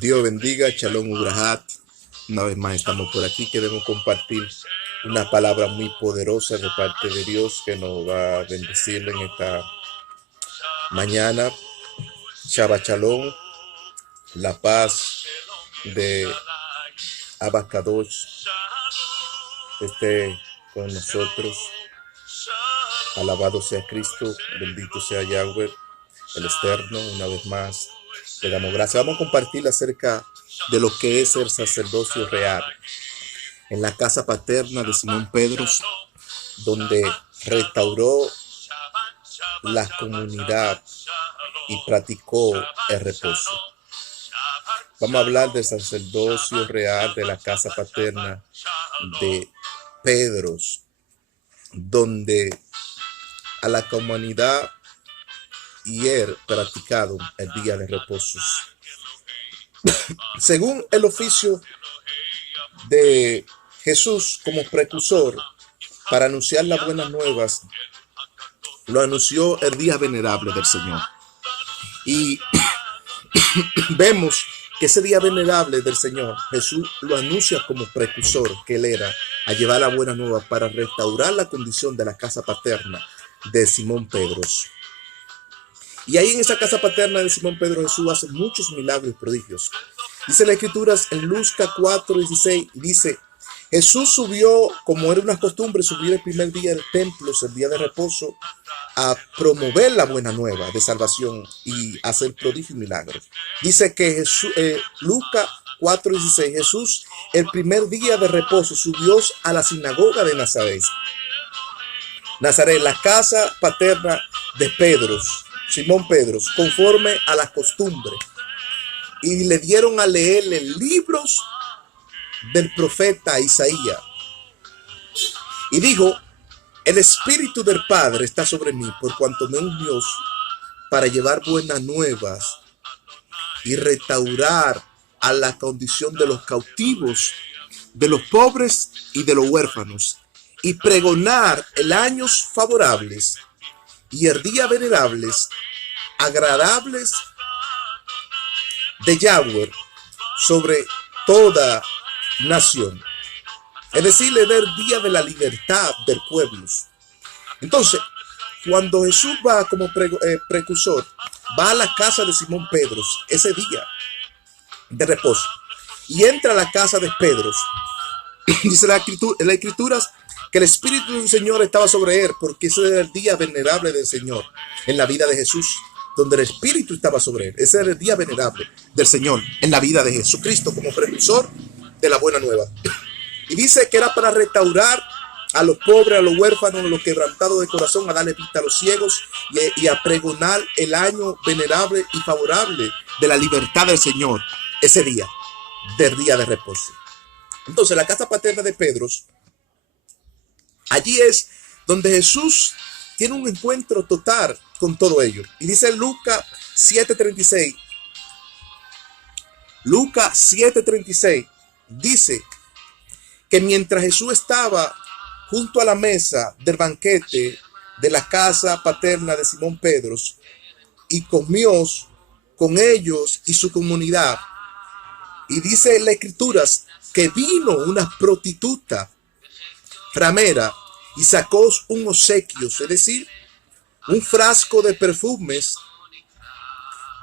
Dios bendiga, Shalom Ubrahat. Una vez más estamos por aquí. Queremos compartir una palabra muy poderosa de parte de Dios que nos va a bendecir en esta mañana. Shabbat Shalom, la paz de Abacadosh esté con nosotros. Alabado sea Cristo, bendito sea Yahweh, el externo. Una vez más le damos gracias. Vamos a compartir acerca de lo que es el sacerdocio real en la casa paterna de Simón Pedro, donde restauró la comunidad y practicó el reposo. Vamos a hablar del sacerdocio real de la casa paterna de Pedro, donde a la comunidad y él practicado el día de reposo. Según el oficio de Jesús como precursor para anunciar las buenas nuevas, lo anunció el día venerable del Señor. Y vemos que ese día venerable del Señor, Jesús lo anuncia como precursor que él era a llevar la buena nueva para restaurar la condición de la casa paterna de Simón Pedro. Y ahí en esa casa paterna de Simón Pedro, Jesús hace muchos milagros y prodigios. Dice las Escrituras en Lucas 4:16, dice: Jesús subió, como era una costumbre, subir el primer día del templo, el día de reposo, a promover la buena nueva de salvación y hacer prodigios y milagros. Dice que Jesús, Lucas 4:16, Jesús el primer día de reposo subió a la sinagoga de Nazaret, la casa paterna de Pedro, Simón Pedro, conforme a la costumbre, y le dieron a leerle libros del profeta Isaías. Y dijo: el Espíritu del Padre está sobre mí, por cuanto me ungió para llevar buenas nuevas y restaurar a la condición de los cautivos, de los pobres y de los huérfanos, y pregonar el años favorables y el día venerables, agradables de Yahweh sobre toda nación. Es decir, le da el día de la libertad del pueblo. Entonces, cuando Jesús va como precursor, va a la casa de Simón Pedro ese día de reposo y entra a la casa de Pedro. Dice la escritura que el Espíritu del Señor estaba sobre él, porque ese era el día venerable del Señor en la vida de Jesús, donde el Espíritu estaba sobre él. Ese era el día venerable del Señor en la vida de Jesucristo como precursor de la buena nueva. Y dice que era para restaurar a los pobres, a los huérfanos, a los quebrantados de corazón, a darle vista a los ciegos y a pregonar el año venerable y favorable de la libertad del Señor, ese día, del día de reposo. Entonces, la casa paterna de Pedro, allí es donde Jesús tiene un encuentro total con todo ello. Y dice Lucas 7:36. Lucas 7:36 dice que mientras Jesús estaba junto a la mesa del banquete de la casa paterna de Simón Pedro y comió con ellos y su comunidad, y dice en las Escrituras que vino una prostituta ramera y sacó un obsequio, es decir, un frasco de perfumes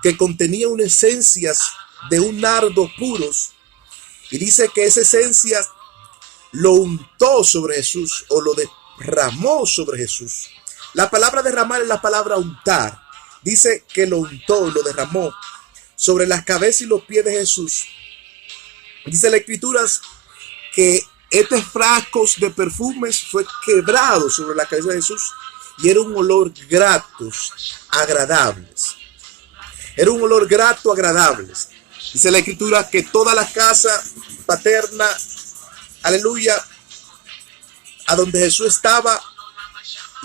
que contenía unas esencias de un nardo puros, y dice que esa esencia lo untó sobre Jesús o lo derramó sobre Jesús. La palabra derramar es la palabra untar. Dice que lo untó y lo derramó sobre las cabezas y los pies de Jesús. Dice las Escrituras que estos frascos de perfumes fue quebrado sobre la cabeza de Jesús y era un olor grato, agradables. Era un olor grato, agradable. Dice la Escritura que toda la casa paterna, aleluya, a donde Jesús estaba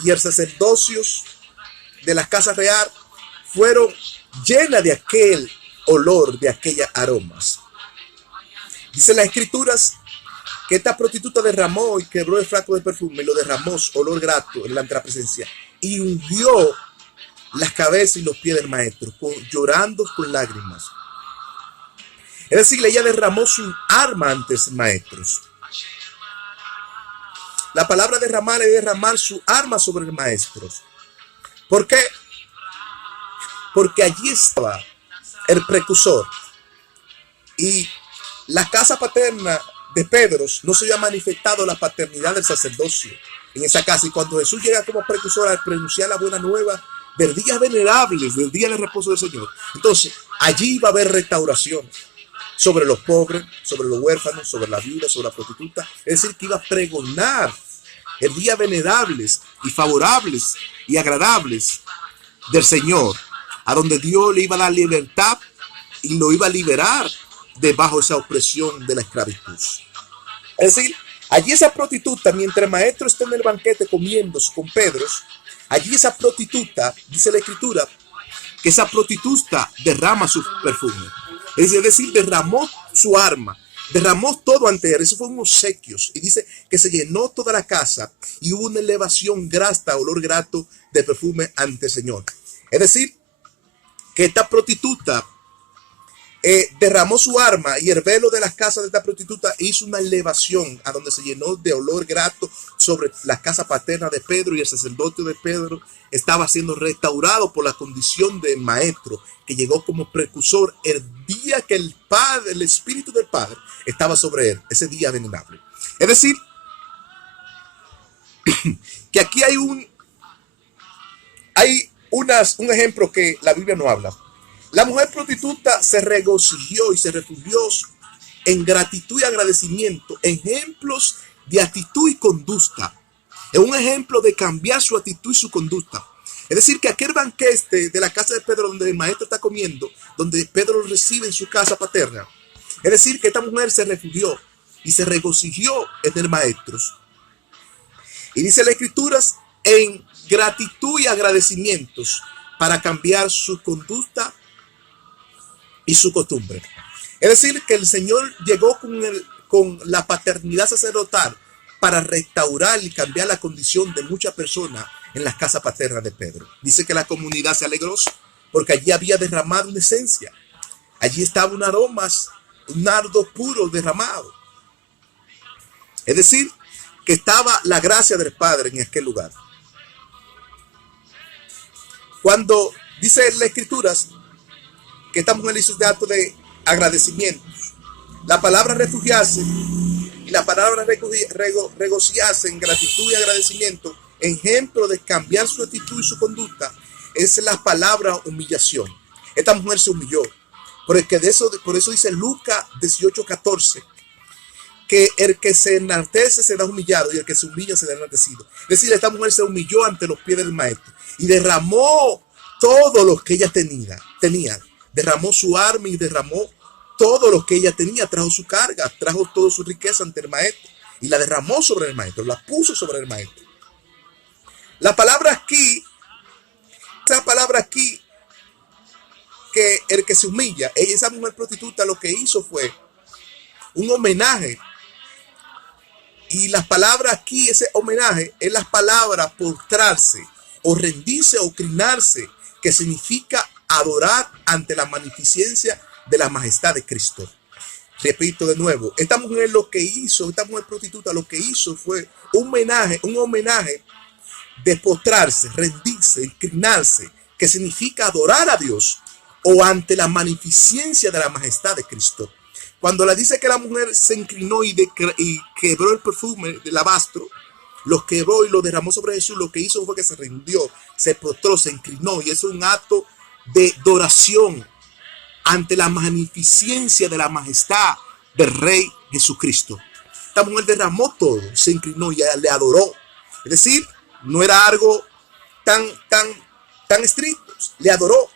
y el sacerdocio de la casa real fueron llenas de aquel olor, de aquellas aromas. Dice las Escrituras que esta prostituta derramó y quebró el frasco de perfume y lo derramó olor grato delante de la presencia y ungió las cabezas y los pies del maestro, llorando con lágrimas. Es decir, ella derramó su arma ante los maestros. La palabra derramar es derramar su arma sobre los maestros. ¿Por qué? Porque allí estaba el precursor. Y la casa paterna de Pedro no se había manifestado la paternidad del sacerdocio en esa casa. Y cuando Jesús llega como precursor al pronunciar la buena nueva del día venerable, del día de reposo del Señor, entonces allí va a haber restauración sobre los pobres, sobre los huérfanos, sobre la viuda, sobre la prostituta. Es decir, que iba a pregonar el día venerables y favorables y agradables del Señor, a donde Dios le iba a dar libertad y lo iba a liberar debajo de esa opresión de la esclavitud. Es decir, allí esa prostituta, mientras el maestro está en el banquete comiendo con Pedro, allí esa prostituta, dice la Escritura, que esa prostituta derrama su perfume. Es decir, derramó su arma, derramó todo ante él. Eso fue unos obsequios. Y dice que se llenó toda la casa y hubo una elevación grata, olor grato de perfume ante el Señor. Es decir, que esta prostituta derramó su arma y el velo de las casas de esta prostituta hizo una elevación a donde se llenó de olor grato sobre la casa paterna de Pedro, y el sacerdote de Pedro estaba siendo restaurado por la condición de maestro que llegó como precursor el día que el Padre, el Espíritu del Padre estaba sobre él, ese día venerable. Es decir, que aquí hay un ejemplo que la Biblia no habla. La mujer prostituta se regocijó y se refugió en gratitud y agradecimiento, ejemplos de actitud y conducta. Es un ejemplo de cambiar su actitud y su conducta. Es decir, que aquel banquete de la casa de Pedro, donde el maestro está comiendo, donde Pedro lo recibe en su casa paterna, es decir, que esta mujer se refugió y se regocijó en el maestro. Y dice las Escrituras, en gratitud y agradecimientos para cambiar su conducta y su costumbre. Es decir, que el Señor llegó con la paternidad sacerdotal para restaurar y cambiar la condición de muchas personas en la casa paterna de Pedro. Dice que la comunidad se alegró porque allí había derramado una esencia. Allí estaba un aroma, un nardo puro derramado. Es decir, que estaba la gracia del Padre en aquel lugar. Cuando dice las Escrituras que esta mujer hizo un acto de agradecimiento, la palabra refugiarse y la palabra regocijarse en gratitud y agradecimiento, ejemplo de cambiar su actitud y su conducta, es la palabra humillación. Esta mujer se humilló. Por eso dice Lucas 18:14, que el que se enaltece será humillado y el que se humilla será enaltecido. Es decir, esta mujer se humilló ante los pies del maestro y derramó todo lo que ella tenía. Derramó su arma y derramó todo lo que ella tenía. Trajo su carga, trajo toda su riqueza ante el maestro y la derramó sobre el maestro, la puso sobre el maestro. La palabra aquí, esa palabra aquí, que el que se humilla, esa mujer prostituta lo que hizo fue un homenaje. Y las palabras aquí, ese homenaje, es las palabras postrarse o rendirse o inclinarse, que significa adorar ante la magnificencia de la majestad de Cristo. Repito de nuevo, esta mujer prostituta lo que hizo fue un homenaje de postrarse, rendirse, inclinarse, que significa adorar a Dios o ante la magnificencia de la majestad de Cristo. Cuando le dice que la mujer se inclinó y quebró el perfume del alabastro, lo quebró y lo derramó sobre Jesús, lo que hizo fue que se rindió, se postró, se inclinó, y es un acto de adoración ante la magnificencia de la majestad del Rey Jesucristo. Esta mujer derramó todo, se inclinó y le adoró. Es decir, no era algo tan estricto, le adoró.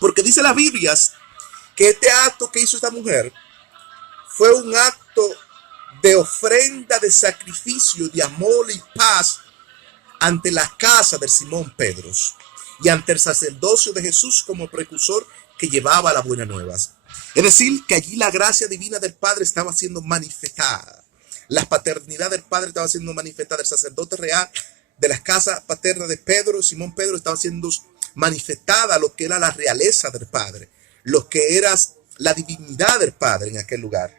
Porque dice las Biblias que este acto que hizo esta mujer fue un acto de ofrenda, de sacrificio, de amor y paz ante la casa de Simón Pedro y ante el sacerdocio de Jesús como precursor que llevaba las buenas nuevas. Es decir, que allí la gracia divina del Padre estaba siendo manifestada. La paternidad del Padre estaba siendo manifestada. El sacerdote real de la casa paterna de Pedro, Simón Pedro, estaba siendo manifestada lo que era la realeza del Padre, lo que era la divinidad del Padre en aquel lugar.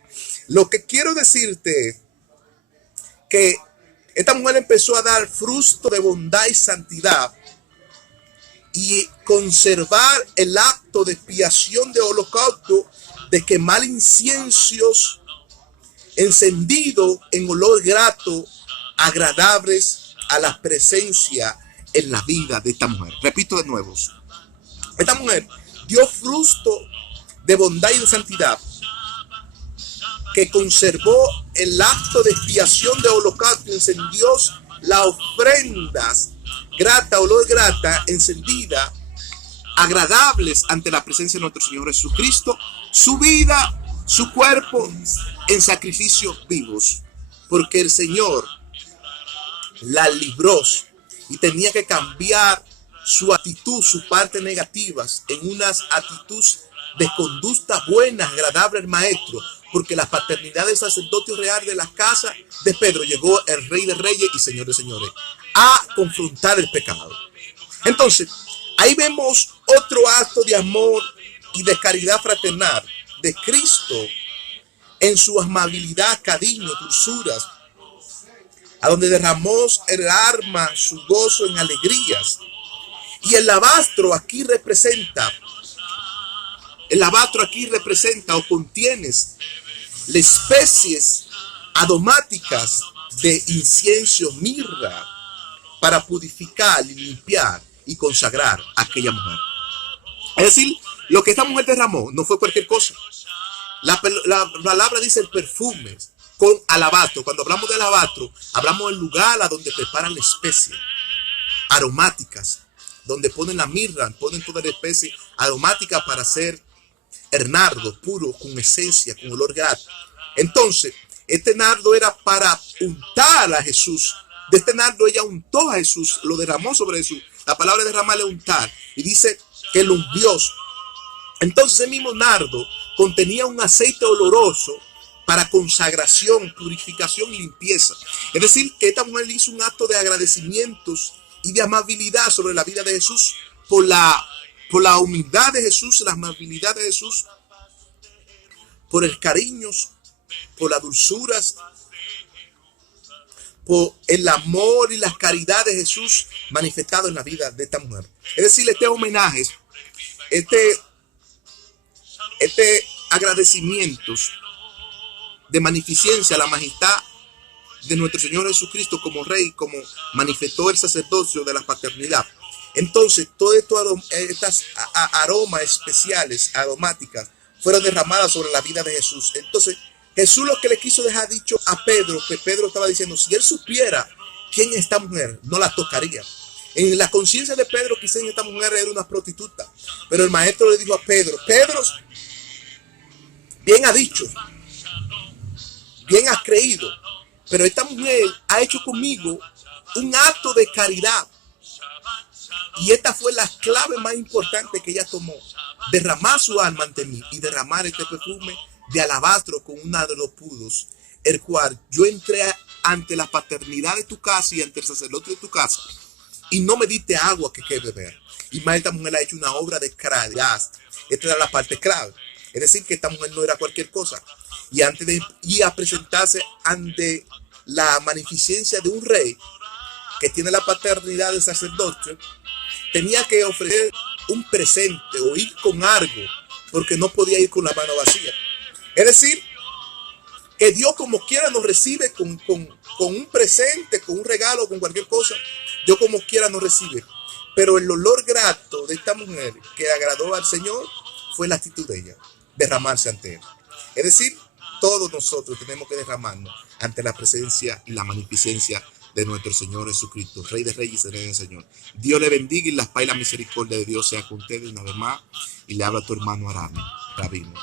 Lo que quiero decirte es que esta mujer empezó a dar fruto de bondad y santidad y conservar el acto de expiación de holocausto, de quemar inciensos encendidos en olor grato, agradables a la presencia en la vida de esta mujer. Repito de nuevo, esta mujer dio fruto de bondad y de santidad, que conservó el acto de expiación de holocausto, encendió las ofrendas grata, olor grata, encendida, agradables ante la presencia de nuestro Señor Jesucristo, su vida, su cuerpo en sacrificios vivos, porque el Señor la libró y tenía que cambiar su actitud, sus partes negativas, en unas actitudes de conducta buena, agradable al Maestro, porque la paternidad del sacerdote real de la casa de Pedro llegó el Rey de Reyes y Señor de Señores a confrontar el pecado. Entonces, ahí vemos otro acto de amor y de caridad fraternal de Cristo en su amabilidad, cariño, dulzuras, a donde derramó el alma, su gozo en alegrías. Y el alabastro aquí representa o contiene las especies aromáticas de incienso, mirra, para purificar, limpiar y consagrar a aquella mujer. Es decir, lo que esta mujer derramó no fue cualquier cosa. La palabra dice el perfume con alabastro. Cuando hablamos de alabastro, hablamos del lugar a donde preparan las especies aromáticas, donde ponen la mirra, ponen toda la especie aromática para hacer el nardo puro, con esencia, con olor grato. Entonces, este nardo era para untar a Jesús. De este nardo ella untó a Jesús, lo derramó sobre Jesús. La palabra derramar es untar. Y dice que lo ungió. Entonces ese mismo nardo contenía un aceite oloroso para consagración, purificación y limpieza. Es decir, que esta mujer hizo un acto de agradecimientos y de amabilidad sobre la vida de Jesús por la humildad de Jesús, la amabilidad de Jesús, por el cariño, por las dulzuras, por el amor y la caridad de Jesús manifestado en la vida de esta mujer. Es decir, este homenaje, este agradecimientos de magnificencia a la majestad de nuestro Señor Jesucristo como Rey, como manifestó el sacerdocio de la paternidad. Entonces, todas estas aromas especiales, aromáticas, fueron derramadas sobre la vida de Jesús. Entonces, Jesús lo que le quiso dejar dicho a Pedro, que Pedro estaba diciendo, si él supiera quién es esta mujer, no la tocaría. En la conciencia de Pedro, quizás esta mujer era una prostituta, pero el Maestro le dijo a Pedro, Pedro, bien ha dicho, bien has creído, pero esta mujer ha hecho conmigo un acto de caridad. Y esta fue la clave más importante que ella tomó, derramar su alma ante mí y derramar este perfume de alabastro con una de los pudos, el cual yo entré ante la paternidad de tu casa y ante el sacerdote de tu casa, y no me diste agua que beber. Y más, esta mujer ha hecho una obra de caridad. Esta era la parte clave. Es decir, que esta mujer no era cualquier cosa. Y antes de ir a presentarse ante la magnificencia de un rey que tiene la paternidad del sacerdote, tenía que ofrecer un presente o ir con algo, porque no podía ir con la mano vacía. Es decir, que Dios como quiera nos recibe con un presente, con un regalo, con cualquier cosa. Dios como quiera nos recibe. Pero el olor grato de esta mujer que agradó al Señor fue la actitud de ella, derramarse ante Él. Es decir, todos nosotros tenemos que derramarnos ante la presencia y la magnificencia de nuestro Señor Jesucristo, Rey de Reyes y Rey del Señor. Dios le bendiga y la paz y la misericordia de Dios sea con ustedes una vez más. Y le habla a tu hermano Rabino.